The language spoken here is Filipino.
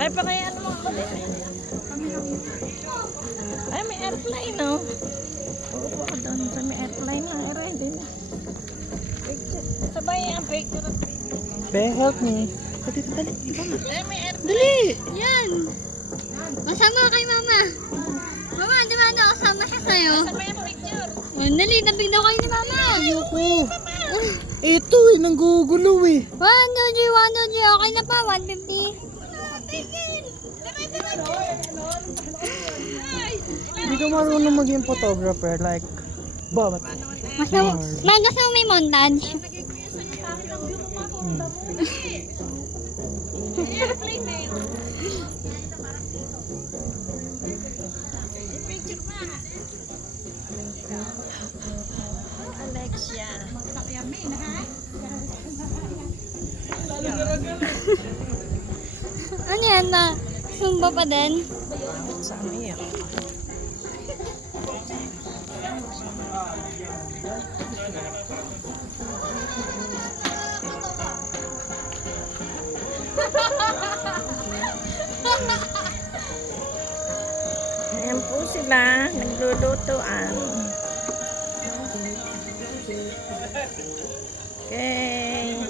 Ay, pa kaya ano mga kulit? Ay, may airplane, no? Uupo ka doon sa may airplane lang. Ay, ready na. Picture. Sabay ang picture. Be, help me. Dali, dali. Ay, may airplane. Dali! Yan! Masama kay mama. Mama, di ba ano, kasama siya sa'yo? Sabay ang picture. Oh, dali, nabig daw kayo ni mama. Ayoko. Ito eh, nanggugulo eh. 1, 2, 3, 1, 2, 3. Okay na pa, 150. Hindi ka marunong maging photographer like Bob. Mas gusto mo may montage? Airplane na yun. Picture pa. Alexia. Ano yan na? Sumba pa din? Sa ano yan? Ayan po sila, naglulutuan. Okay.